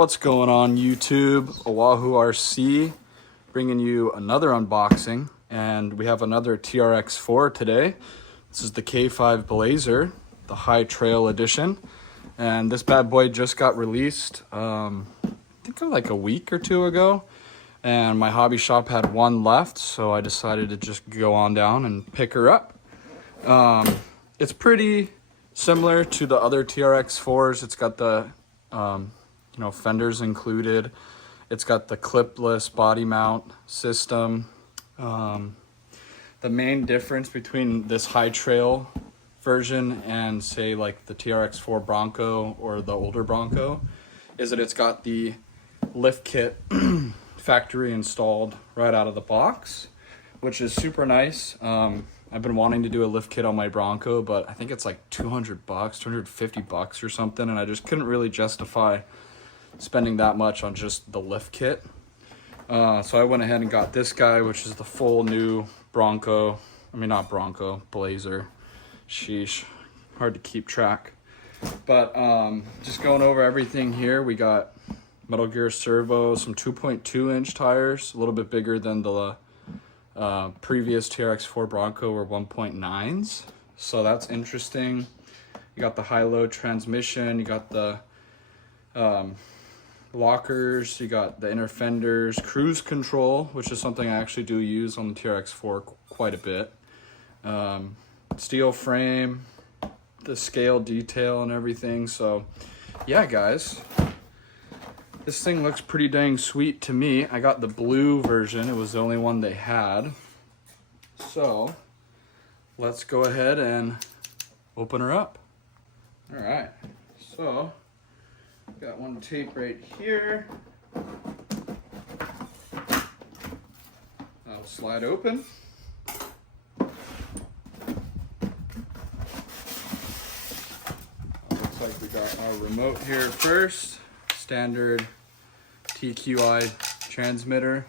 What's going on YouTube? Oahu RC bringing you another unboxing, and we have another TRX4 today. This is the K5 Blazer, the High Trail Edition, and this bad boy just got released I think like a week or two ago, and my hobby shop had one left, so I decided to just go on down and pick her up. It's pretty similar to the other TRX4s. It's got the fenders included. It's got the clipless body mount system. The main difference between this High Trail version and say like the TRX4 Bronco or the older Bronco is that it's got the lift kit factory installed right out of the box, which is super nice. I've been wanting to do a lift kit on my Bronco, but I think it's like $200, $250 or something, and I just couldn't really justify spending that much on just the lift kit. So I went ahead and got this guy, which is the full new Blazer. Sheesh, hard to keep track. But just going over everything here, we got Metal Gear servo, some 2.2 inch tires, a little bit bigger than the previous TRX4 Bronco were 1.9s. So that's interesting. You got the high-low transmission, you got the lockers, you got the inner fenders, cruise control, which is something I actually do use on the TRX4 quite a bit. Steel frame, the scale detail and everything. So yeah, guys, this thing looks pretty dang sweet to me. I got the blue version. It was the only one they had. So let's go ahead and open her up. All right, so got one tape right here. That'll slide open. Looks like we got our remote here first. Standard TQI transmitter.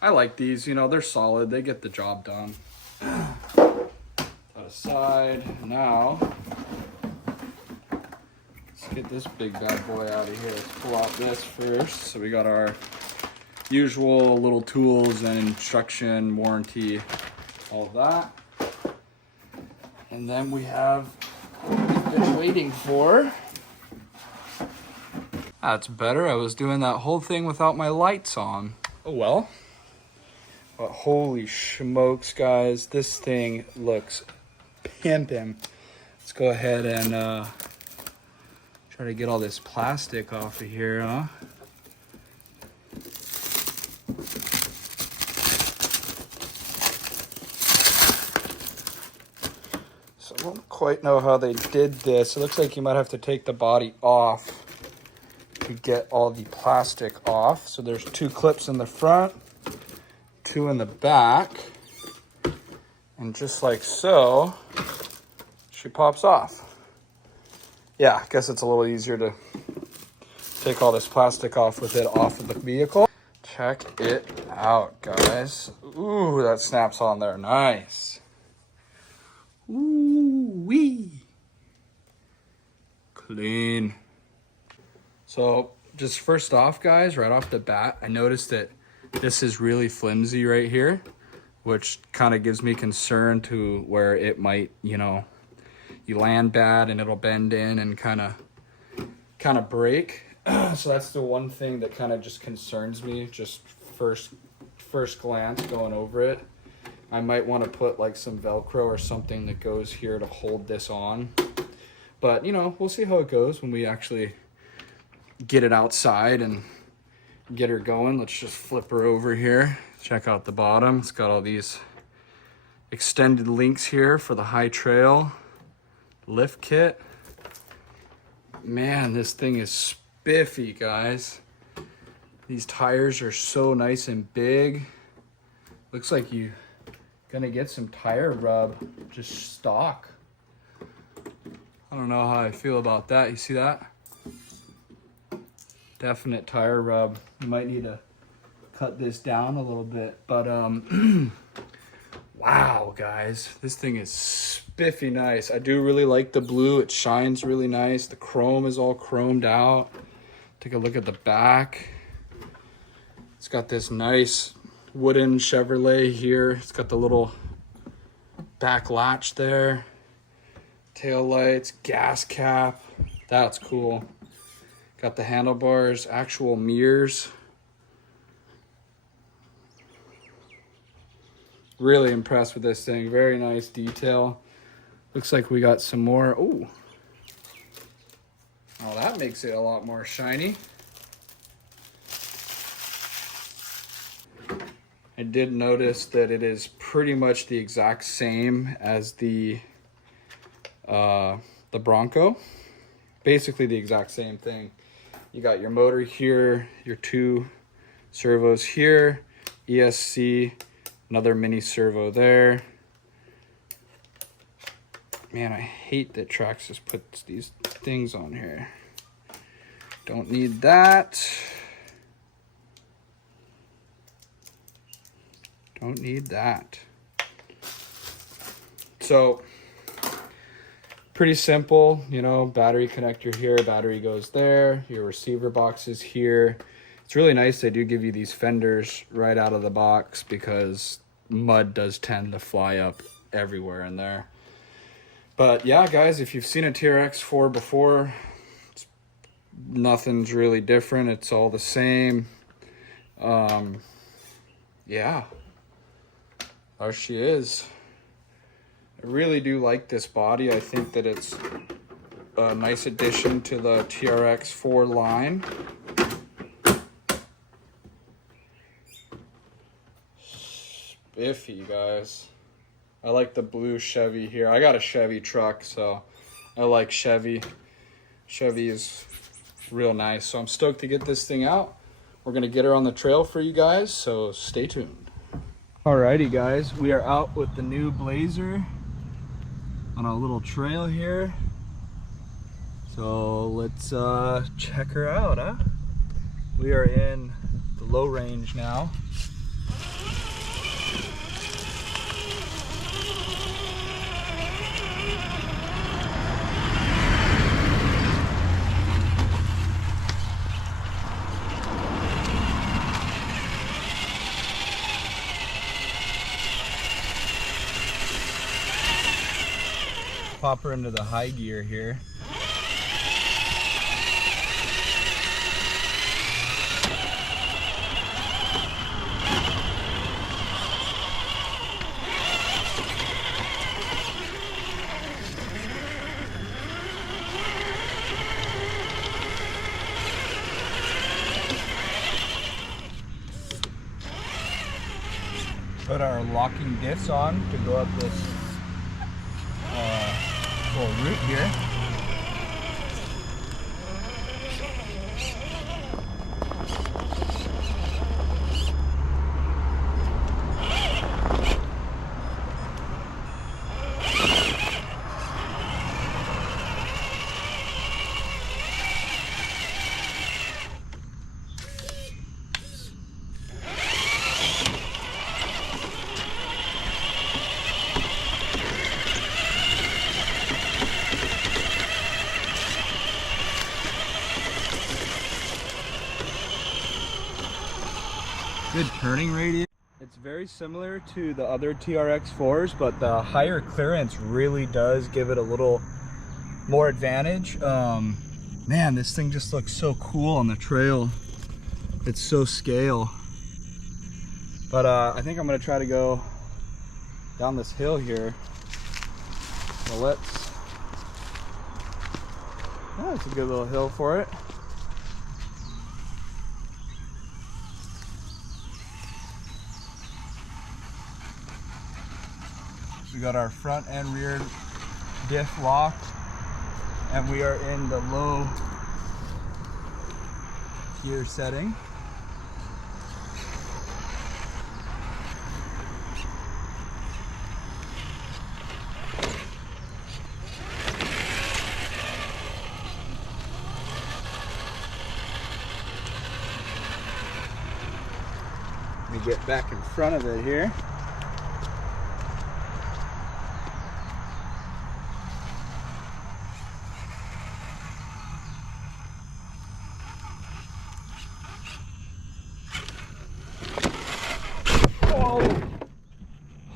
I like these, you know, they're solid. They get the job done. That aside, now get this big bad boy out of here. Let's pull out this first. So we got our usual little tools and instruction, warranty, all of that. And then we have what we've been waiting for. That's better. I was doing that whole thing without my lights on. Oh well. But holy smokes, guys. This thing looks pimpin'. Let's go ahead and try to get all this plastic off of here, huh? So I don't quite know how they did this. It looks like you might have to take the body off to get all the plastic off. So there's 2 clips in the front, 2 in the back, and just like so, she pops off. Yeah, I guess it's a little easier to take all this plastic off with it off of the vehicle. Check it out, guys. Ooh, that snaps on there. Nice. Ooh-wee. Clean. So, just first off, guys, right off the bat, I noticed that this is really flimsy right here, which kind of gives me concern to where it might, you know, you land bad and it'll bend in and kind of break. So that's the one thing that kind of just concerns me, just first glance going over it. I might want to put like some Velcro or something that goes here to hold this on. But, you know, we'll see how it goes when we actually get it outside and get her going. Let's just flip her over here. Check out the bottom. It's got all these extended links here for the High Trail lift kit. Man, this thing is spiffy, guys. These tires are so nice and big. Looks like you're gonna get some tire rub, just stock. I don't know how I feel about that. You see that? Definite tire rub. You might need to cut this down a little bit, but wow, guys, this thing is spiffy nice. I do really like the blue. It shines really nice. The chrome is all chromed out. Take a look at the back. It's got this nice wooden Chevrolet here. It's got the little back latch there. Tail lights, gas cap. That's cool. Got the handlebars, actual mirrors. Really impressed with this thing. Very nice detail. Looks like we got some more. Oh, well, that makes it a lot more shiny. I did notice that it is pretty much the exact same as the Bronco. Basically the exact same thing. You got your motor here, your 2 servos here, ESC, another mini servo there. Man, I hate that Traxxas puts these things on here. Don't need that. Don't need that. So, pretty simple, you know, battery connector here, battery goes there, your receiver box is here. It's really nice they do give you these fenders right out of the box because mud does tend to fly up everywhere in there. But yeah, guys, if you've seen a TRX4 before, nothing's really different. It's all the same. Yeah, there she is. I really do like this body. I think that it's a nice addition to the TRX4 line. Spiffy, guys. I like the blue Chevy here. I got a Chevy truck, so I like Chevy. Chevy is real nice. So I'm stoked to get this thing out. We're gonna get her on the trail for you guys, so stay tuned. Alrighty guys, we are out with the new Blazer on a little trail here. So let's check her out, huh? We are in the low range now. Pop her into the high gear here. Put our locking diffs on to go up this little route here. Good turning radius. It's very similar to the other TRX4s, but the higher clearance really does give it a little more advantage. Man, this thing just looks so cool on the trail. It's so scale. But I think I'm gonna try to go down this hill here. So let's, oh, it's a good little hill for it. We got our front and rear diff locked, and we are in the low gear setting. Let me get back in front of it here.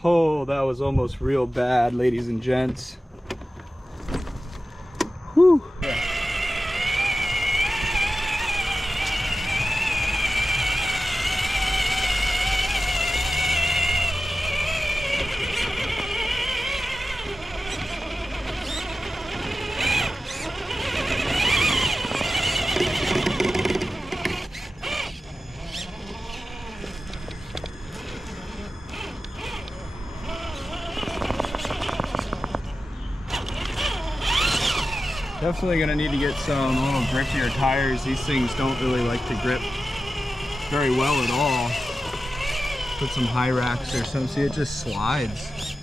Oh, that was almost real bad, ladies and gents. Whew. Definitely gonna need to get some little grippier tires. These things don't really like to grip very well at all. Put some high racks or something. See, it just slides.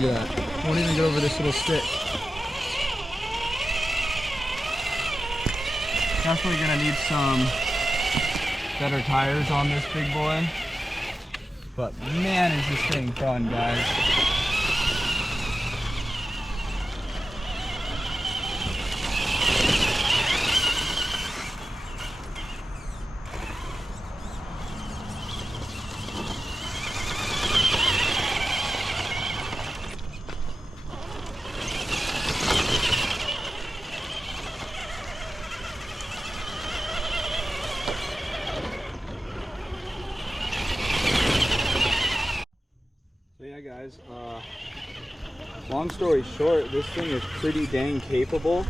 Look at that. Won't even get over this little stick. Definitely gonna need some better tires on this big boy. But man, is this thing fun, guys. So yeah, guys, long story short, this thing is pretty dang capable.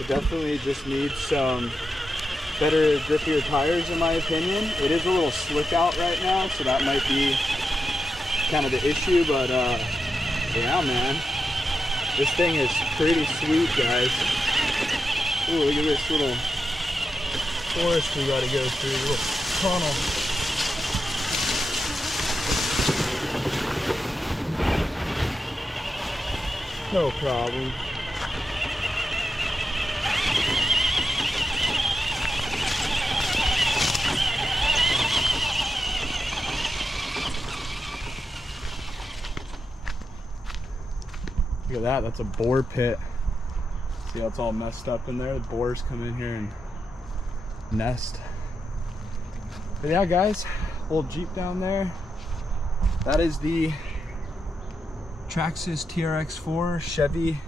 It definitely just needs some better, grippier tires in my opinion. It is a little slick out right now, so that might be kind of the issue, but yeah, man, this thing is pretty sweet, guys. Ooh, look at this little forest we gotta go through, little tunnel. No problem. Look at that, that's a boar pit. See how it's all messed up in there? The boars come in here and nest. But yeah, guys, old Jeep down there. That is the Traxxas TRX4 Chevy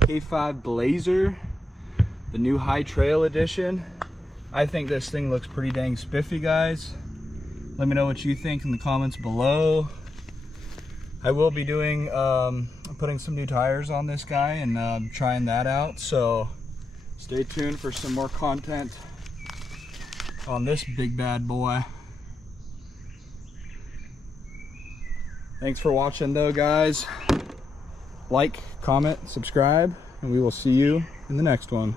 K5 Blazer, the new High Trail edition. I think this thing looks pretty dang spiffy, guys. Let me know what you think in the comments below. I will be doing putting some new tires on this guy and trying that out, so stay tuned for some more content on this big bad boy. Thanks for watching though, guys. Like, comment, subscribe, and we will see you in the next one.